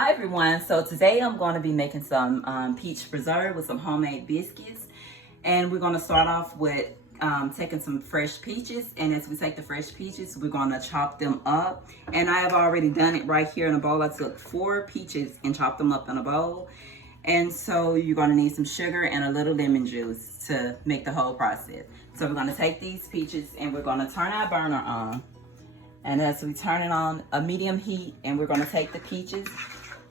Hi everyone, so today I'm going to be making some peach preserve with some homemade biscuits, and we're going to start off with taking some fresh peaches. And as we take the fresh peaches, we're going to chop them up, and I have already done it right here in a bowl. I took 4 peaches and chopped them up in a bowl. And so you're going to need some sugar and a little lemon juice to make the whole process. So we're going to take these peaches and we're going to turn our burner on. And as we turn it on a medium heat, and we're going to take the peaches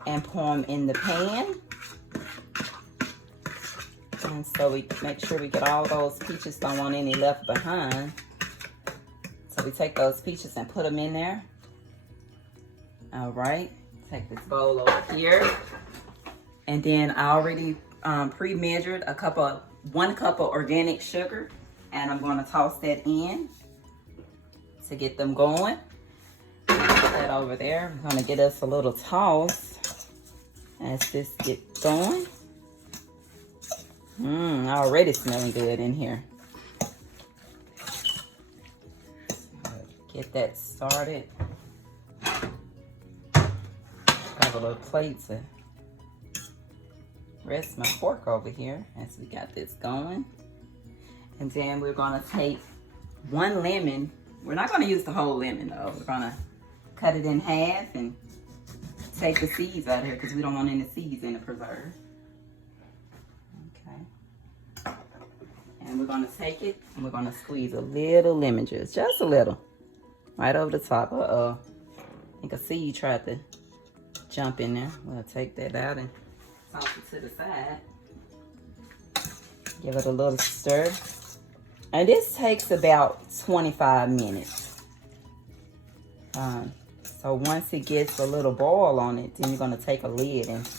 and pour them in the pan. And so we make sure we get all those peaches, don't want any left behind. So we take those peaches and put them in there. All right, take this bowl over here. And then I already pre-measured 1 cup of organic sugar, and I'm going to toss that in to get them going. Put that over there. I'm going to get us a little toss as this gets going. Already smelling good in here. Get that started. Have a little plate to rest my fork over here as we got this going. And then we're going to take 1 lemon. We're not going to use the whole lemon though. We're going to cut it in half and take the seeds out of here because we don't want any seeds in the preserve. Okay. And we're going to take it and we're going to squeeze a little lemon juice, just a little, right over the top. Uh-oh. I think a seed tried to jump in there. We'll take that out and toss it to the side. Give it a little stir. And this takes about 25 minutes. So once it gets a little boil on it, then you're going to take a lid and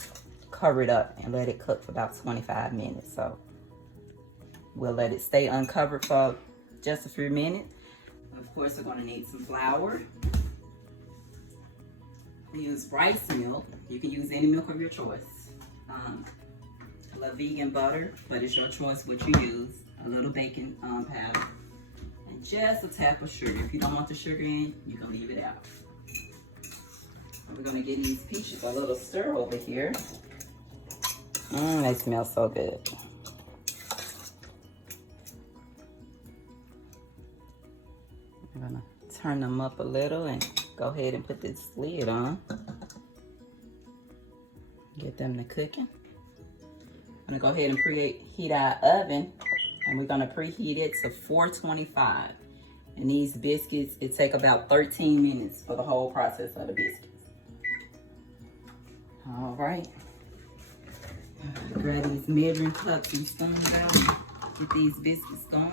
cover it up and let it cook for about 25 minutes. So we'll let it stay uncovered for just a few minutes. Of course, we're going to need some flour. We use rice milk. You can use any milk of your choice. A little vegan butter, but it's your choice what you use. A little baking powder. And just a tap of sugar. If you don't want the sugar in, you can leave it out. We're going to get these peaches a little stir over here. They smell so good. I'm going to turn them up a little and go ahead and put this lid on. Get them to cooking. I'm going to go ahead and preheat our oven. And we're going to preheat it to 425. And these biscuits, it take about 13 minutes for the whole process of the biscuits. All right. Grab these measuring cups and spoons out and get these biscuits going.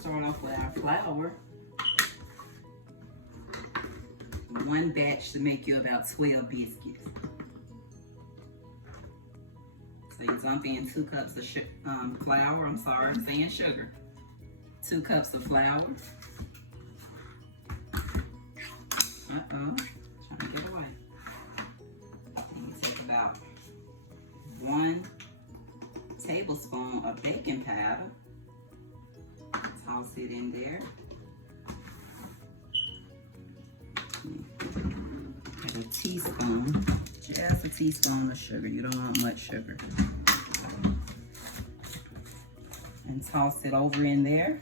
Start off with our flour. 1 batch to make you about 12 biscuits. So you dump in 2 cups of flour. I'm sorry, I'm saying sugar. 2 cups of flour. Trying to get away. Then you take about 1 tablespoon of baking powder. Toss it in there. And a teaspoon, just a teaspoon of sugar. You don't want much sugar. And toss it over in there.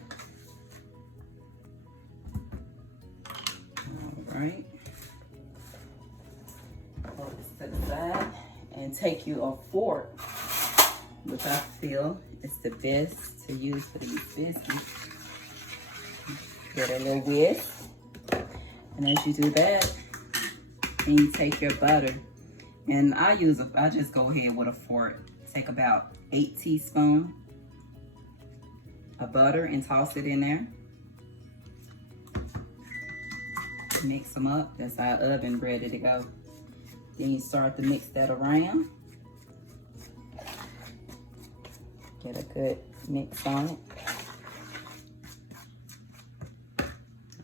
All right. Hold this to the side and take you a fork, which I feel is the best to use for these biscuits. Get a little whisk. And as you do that, then you take your butter. And I just go ahead with a fork. Take about 8 teaspoons of butter and toss it in there. Mix them up. That's our oven ready to go. Then you start to mix that around. Get a good mix on it.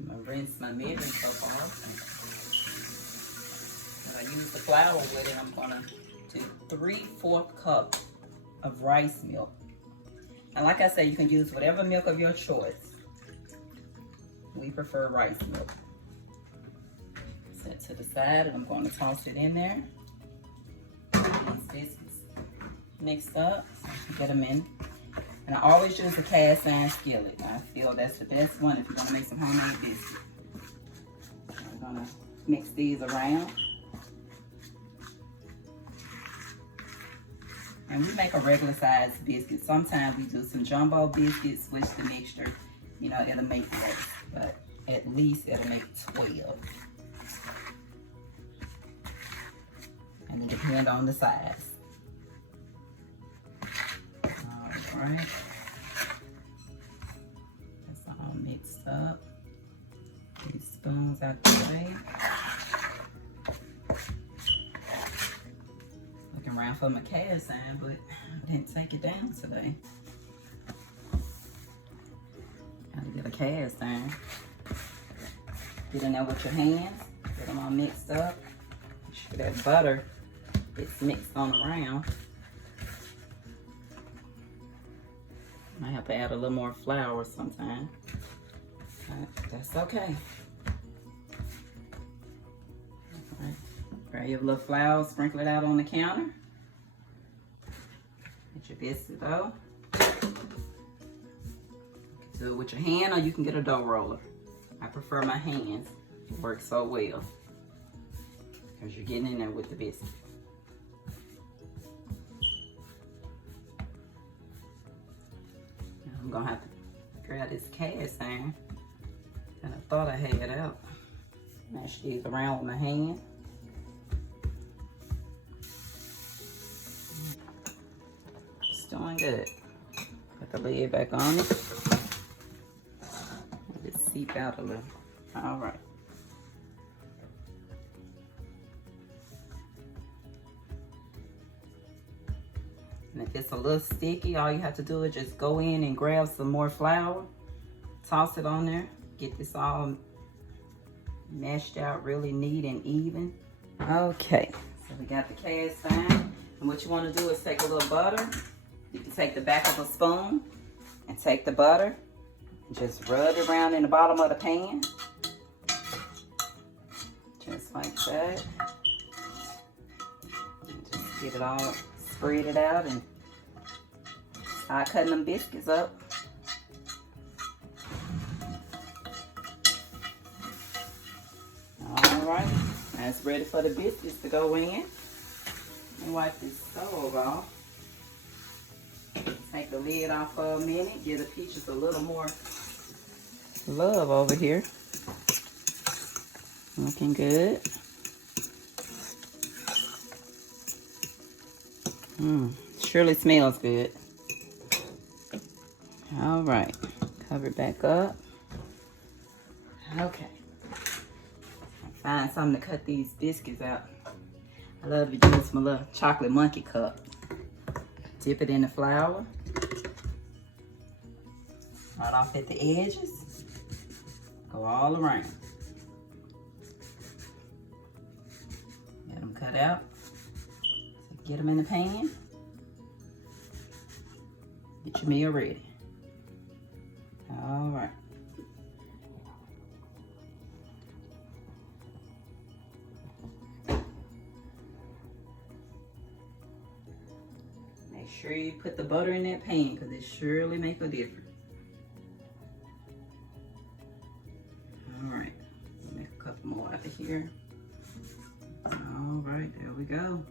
I'm gonna rinse my measuring cup off. When I use the flour with it, I'm gonna do 3/4 cup of rice milk. And like I said, you can use whatever milk of your choice. We prefer rice milk. Set to the side, and I'm going to toss it in there. These biscuits mixed up, get them in. And I always use a cast iron skillet. I feel that's the best one if you're gonna make some homemade biscuits. I'm gonna mix these around. And we make a regular size biscuit. Sometimes we do some jumbo biscuits, switch the mixture. You know, it'll make less, but at least it'll make 12. And it depends on the size. All right. That's all mixed up. These spoons out the way. Looking around for my cast iron, but I didn't take it down today. Gotta get a cast iron. Get in there with your hands. Get them all mixed up. Make sure that butter gets mixed on around. Might have to add a little more flour sometime. But that's okay. All right. Grab your little flour, sprinkle it out on the counter. Get your biscuit dough. Do it with your hand, or you can get a dough roller. I prefer my hands. It works so well because you're getting in there with the biscuit. Now I'm gonna have to grab this cast iron, and I thought I had it out. Mash these around with my hand. It's doing good. Put the lid back on it. Just seep out a little. All right. And if it's a little sticky, all you have to do is just go in and grab some more flour, toss it on there, get this all mashed out really neat and even. Okay, so we got the cast iron. And what you want to do is take a little butter. You can take the back of a spoon and take the butter and just rub it around in the bottom of the pan. Just like that. And just get it all spread it out and start cutting them biscuits up. All right, now it's ready for the biscuits to go in. And wipe this stove off. Take the lid off for a minute. Give the peaches a little more love over here. Looking good. Surely smells good. All right, cover it back up. Okay. Find something to cut these biscuits out. I love to use my little chocolate monkey cup. Dip it in the flour. Right off at the edges. Go all around. Get them cut out. Get them in the pan. Get your meal ready. All right. Make sure you put the butter in that pan because it surely makes a difference. All right. Make a couple more out of here. All right, there we go.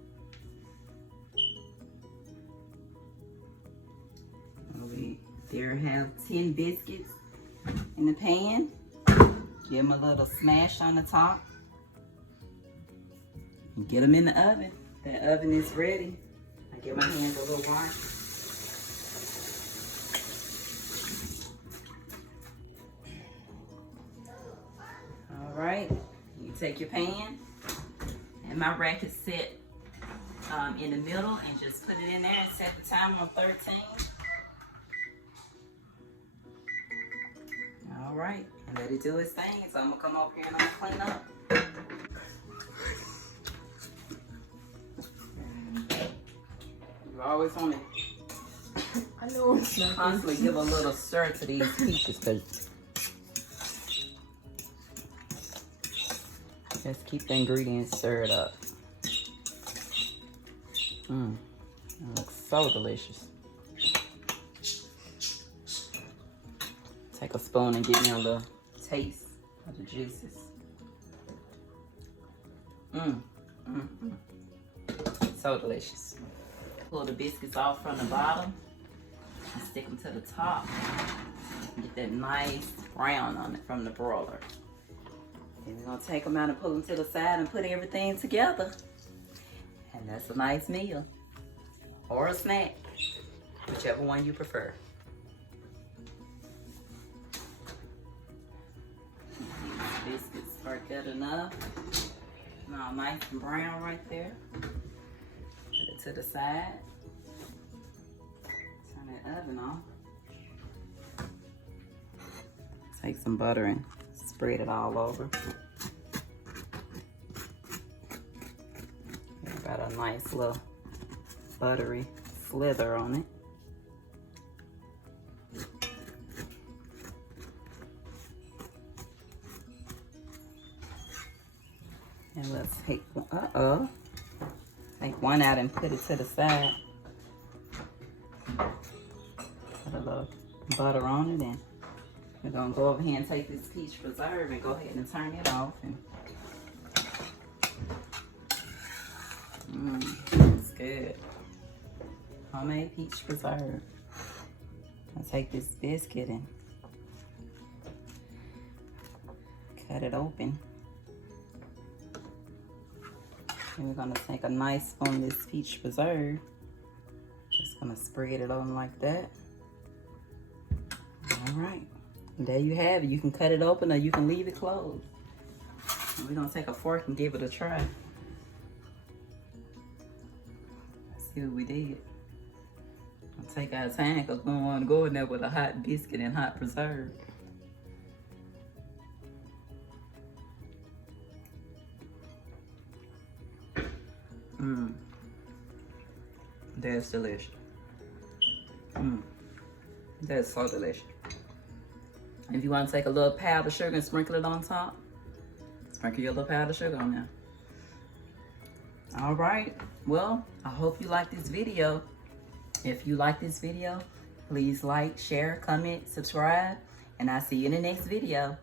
We there have 10 biscuits in the pan. Give them a little smash on the top. And get them in the oven. That oven is ready. I give my hands a little wash. All right, you take your pan, and my rack is set in the middle, and just put it in there and set the timer on 13. All right, and let it do its thing. So I'm gonna come over here and I'm gonna clean up. You always want to know it's not. Constantly give a little stir to these peaches, because just keep the ingredients stirred up. It looks so delicious. Take a spoon and give me a little taste of the juices. So delicious. Pull the biscuits off from the bottom and stick them to the top. Get that nice brown on it from the broiler. Then we're gonna take them out and pull them to the side and put everything together. And that's a nice meal or a snack, whichever one you prefer. These biscuits are good enough. Now nice and brown right there. Put it to the side. Turn that oven on. Take some butter and spread it all over. Got a nice little buttery slither on it. And let's take, take one out and put it to the side. Put a little butter on it, and we're gonna go over here and take this peach preserve and go ahead and turn it off. And it's good. Homemade peach preserve. I'll take this biscuit and cut it open. And we're gonna take a nice spoon of this peach preserve. Just gonna spread it on like that. All right, and there you have it. You can cut it open or you can leave it closed. And we're gonna take a fork and give it a try. Let's see what we did. I'll take our time because we don't want to go in there with a hot biscuit and hot preserve. That's delicious. That's so delicious. If you want to take a little powdered sugar and sprinkle it on top, sprinkle your little powdered sugar on there. All right, well, I hope you like this video. If you like this video, please like, share, comment, subscribe, and I'll see you in the next video.